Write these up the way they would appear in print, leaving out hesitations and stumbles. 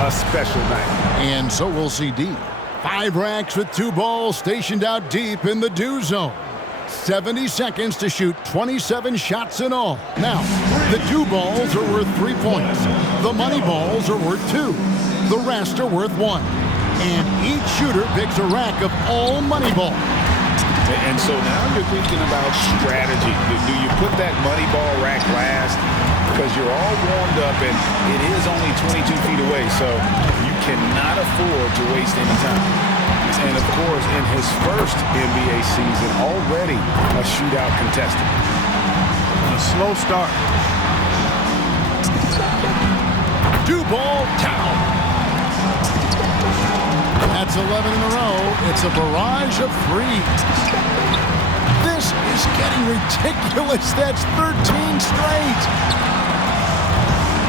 a special night. And so we'll see D. 5 racks with 2 balls stationed out deep in the do zone. 70 seconds to shoot 27 shots in all. Now, the do balls are worth 3 points. The money balls are worth 2. The rest are worth 1. And each shooter picks a rack of all money balls. And so now you're thinking about strategy. Do you put that money ball rack last? Because you're all warmed up and it is only 22 feet away, so you cannot afford to waste any time. And of course, in his first NBA season, already a shootout contestant. A slow start. Do ball down. That's 11 in a row. It's a barrage of threes. This is getting ridiculous. That's 13 straight.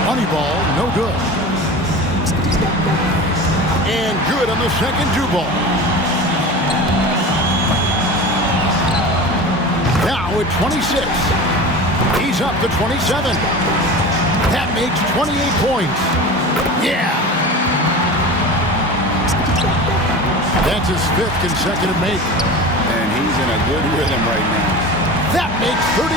Money ball, no good. And good on the second do ball. Now at 26. He's up to 27. That makes 28 points. Yeah. That's his 5th consecutive make. And he's in a good rhythm right now. That makes 33.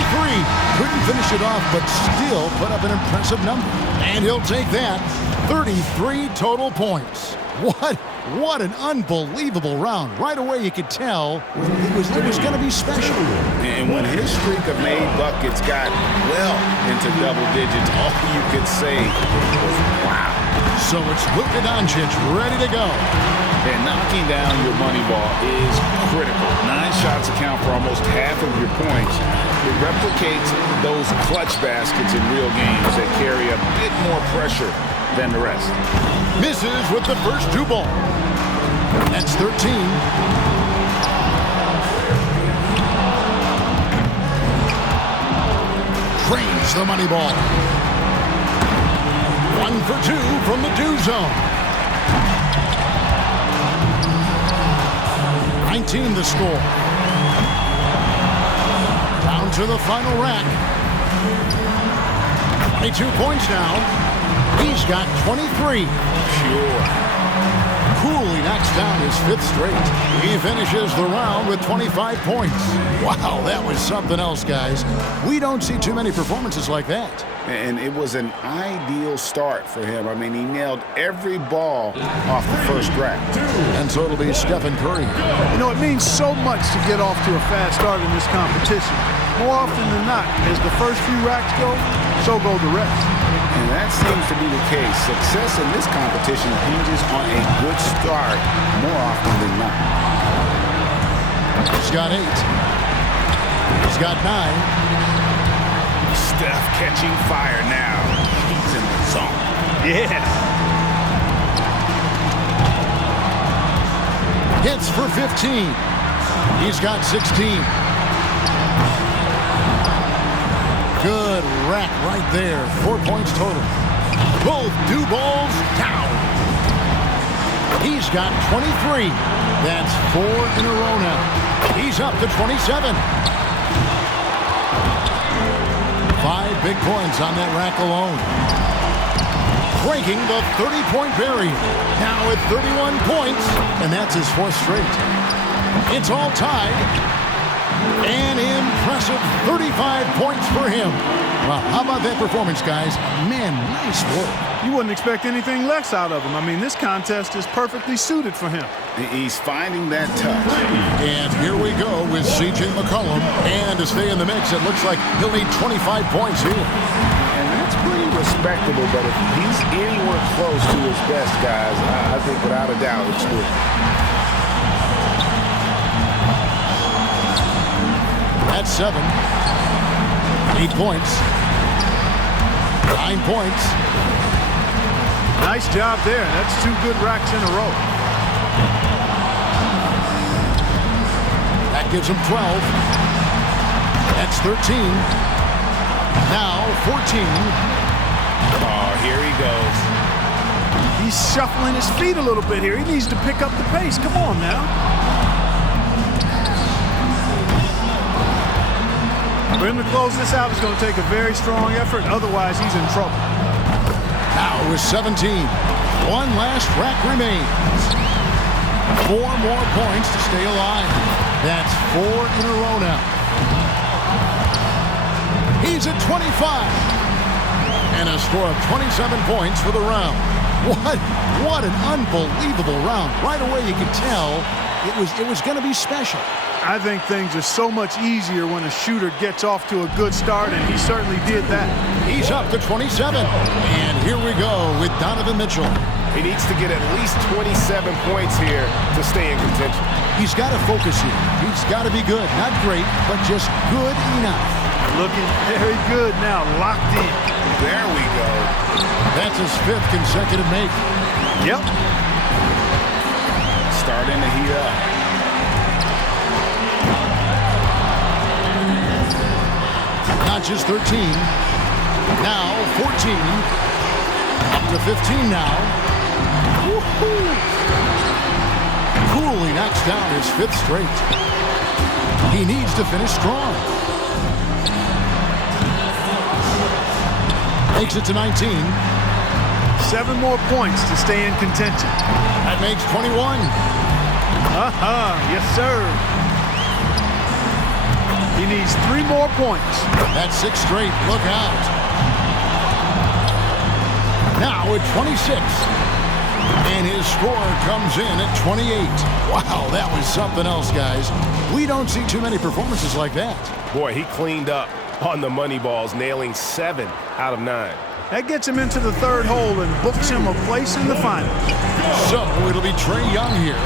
Couldn't finish it off, but still put up an impressive number. And he'll take that. 33 total points. What an unbelievable round. Right away you could tell it was going to be special. And when his streak of made buckets got well into double digits, all you could say was wow. So it's Luka Doncic ready to go. And knocking down your money ball is critical. 9 shots account for almost half of your points. It replicates those clutch baskets in real games that carry a bit more pressure than the rest. Misses with the first do ball. That's 13. Drains the money ball. 1 for 2 from the do zone. 19 the score. Down to the final rack. 22 points now. He's got 23. Pure. Coolly knocks down his 5th straight. He finishes the round with 25 points. Wow, that was something else, guys. We don't see too many performances like that. And it was an ideal start for him. I mean, he nailed every ball off the first rack. And so it'll be Stephen Curry. You know, it means so much to get off to a fast start in this competition. More often than not, as the first few racks go, so go the rest. And that seems to be the case. Success in this competition hinges on a good start more often than not. He's got 8. He's got 9. Steph catching fire now. He's in the zone. Yeah. Hits for 15. He's got 16. Good rack right there. 4 points total. Both do balls down. He's got 23. That's 4 in a row now. He's up to 27. 5 big points on that rack alone. Breaking the 30-point barrier. Now at 31 points, and that's his 4th straight. It's all tied. An impressive 35 points for him. Well, how about that performance, guys? Man, nice work. You wouldn't expect anything less out of him. I mean, this contest is perfectly suited for him. He's finding that touch. And here we go with C.J. McCollum. And to stay in the mix, it looks like he'll need 25 points here. And that's pretty respectable, but if he's anywhere close to his best, guys, I think without a doubt it's good. That's 7. 8 points. 9 points. Nice job there. That's 2 good racks in a row. That gives him 12. That's 13. Now 14. Oh, here he goes. He's shuffling his feet a little bit here. He needs to pick up the pace. Come on now. For him to close this out is going to take a very strong effort. Otherwise, he's in trouble. Now with 17. One last rack remains. 4 more points to stay alive. That's 4 in a row now. He's at 25. And a score of 27 points for the round. What an unbelievable round. Right away you could tell it was going to be special. I think things are so much easier when a shooter gets off to a good start, and he certainly did that. He's up to 27. And here we go with Donovan Mitchell. He needs to get at least 27 points here to stay in contention. He's got to focus here. He's got to be good. Not great, but just good enough. Looking very good now, locked in. There we go. That's his 5th consecutive make. Yep. Starting to heat up. Not just 13. Now 14. Up to 15 now. Woohoo! Coolly knocks down his 5th straight. He needs to finish strong. Makes it to 19. 7 more points to stay in contention. That makes 21. Yes, sir. He needs 3 more points. That's 6 straight. Look out. Now at 26. And his score comes in at 28. Wow, that was something else, guys. We don't see too many performances like that. Boy, he cleaned up on the money balls, nailing 7 out of 9. That gets him into the 3rd hole and books him a place in the finals. So it'll be Trae Young here.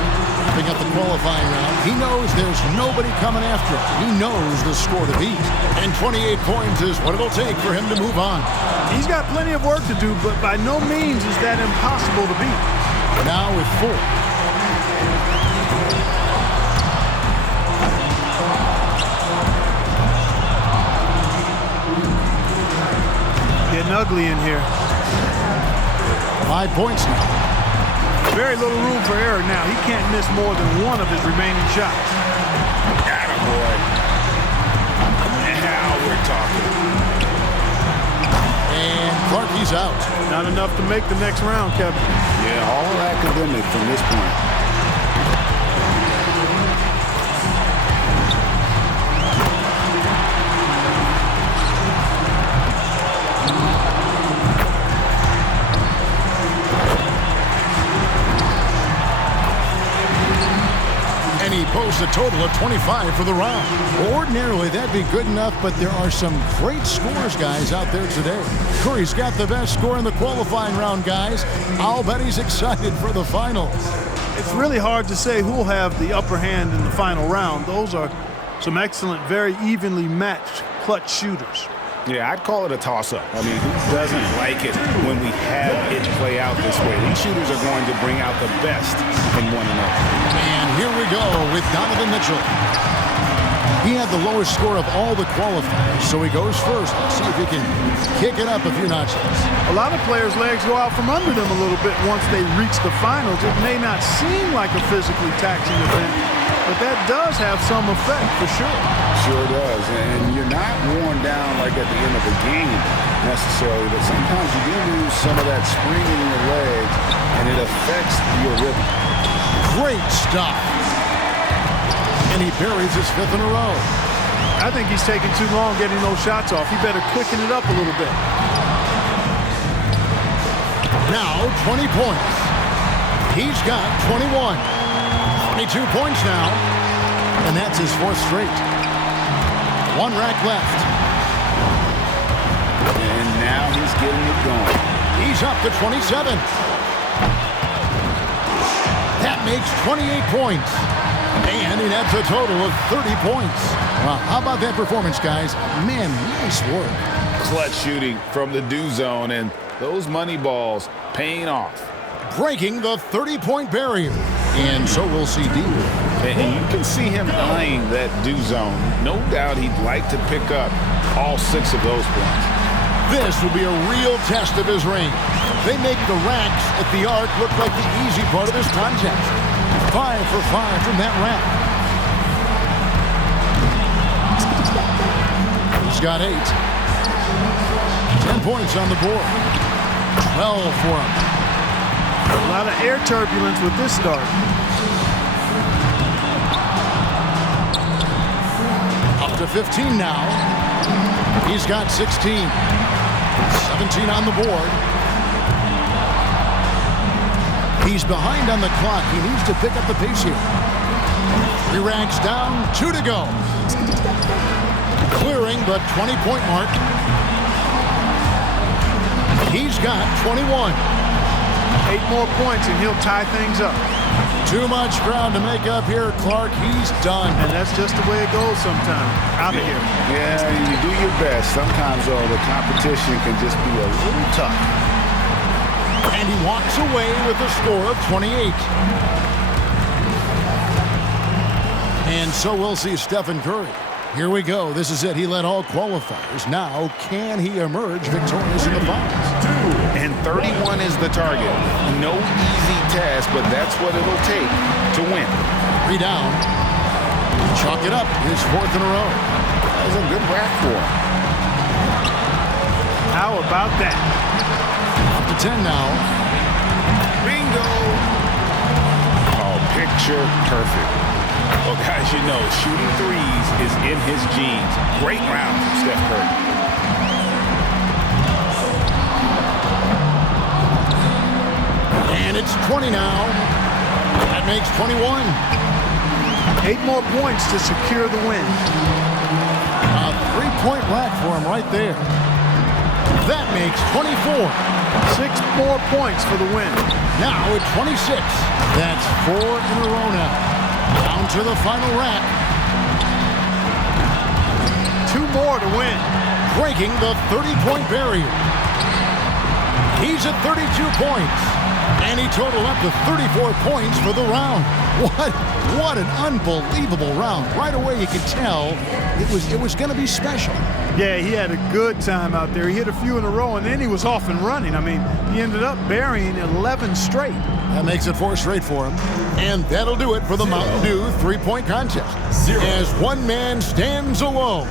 Wrapping up the qualifying round. He knows there's nobody coming after him. He knows the score to beat. And 28 points is what it'll take for him to move on. He's got plenty of work to do, but by no means is that impossible to beat. Now with 4. Getting ugly in here. 5 points now. Very little room for error now. He can't miss more than 1 of his remaining shots. Attaboy. Now we're talking. And Clarkie's out. Not enough to make the next round, Kevin. Yeah, all academic from this point. And he posts a total of 25 for the round. Ordinarily, that'd be good enough, but there are some great scores, guys, out there today. Curry's got the best score in the qualifying round, guys. I'll bet he's excited for the finals. It's really hard to say who'll have the upper hand in the final round. Those are some excellent, very evenly matched clutch shooters. Yeah, I'd call it a toss-up. I mean, who doesn't like it when we have it play out this way? These shooters are going to bring out the best in one another. And here we go with Donovan Mitchell. He had the lowest score of all the qualifiers, so he goes first. Let's see if he can kick it up a few notches. A lot of players' legs go out from under them a little bit once they reach the finals. It may not seem like a physically taxing event, but that does have some effect for sure. Sure does. And you're not worn down like at the end of the game necessarily, but sometimes you do lose some of that spring in your legs, and it affects your rhythm. Great stuff. And he buries his 5th in a row. I think he's taking too long getting those shots off. He better quicken it up a little bit. Now 20 points. He's got 21. 22 points now. And that's his 4th straight. 1 rack left. And now he's getting it going. He's up to 27. That makes 28 points. And he nets a total of 30 points. Well, how about that performance, guys? Man, nice work. Clutch shooting from the do zone, and those money balls paying off. Breaking the 30-point barrier. And so we'll see D. And you can see him eyeing that do zone. No doubt he'd like to pick up all 6 of those points. This will be a real test of his range. They make the racks at the arc look like the easy part of this contest. 5 for 5 from that rack. He's got 8. 10 points on the board. 12 for him. A lot of air turbulence with this start. Up to 15 now. He's got 16. 17 on the board. He's behind on the clock. He needs to pick up the pace here. 3 racks down, 2 to go. Clearing the 20-point mark. He's got 21. 8 more points and he'll tie things up. Too much ground to make up here, Clark. He's done. And that's just the way it goes sometimes. Out of here. Yeah, you do your best. Sometimes, though, the competition can just be a little tough. And he walks away with a score of 28. And so we'll see Stephen Curry. Here we go. This is it. He led all qualifiers. Now, can he emerge victorious in the finals? And 31 is the target. No easy task, but that's what it'll take to win. 3 down. Chalk it up. His 4th in a row. That was a good rack for him. How about that? Up to 10 now. Bingo! Oh, picture perfect. Well, guys, you know, shooting threes is in his genes. Great round from Steph Curry. And it's 20 now. That makes 21. 8 more points to secure the win. A 3-point rack for him right there. That makes 24. 6 more points for the win. Now at 26. That's 4 in a row now. Down to the final rack. 2 more to win. Breaking the 30-point barrier. He's at 32 points. And he totaled up to 34 points for the round. What an unbelievable round. Right away you could tell it was going to be special. Yeah, he had a good time out there. He hit a few in a row, and then he was off and running. I mean, he ended up burying 11 straight. That makes it 4 straight for him. And that'll do it for the Mountain Dew 3-point contest. As one man stands alone.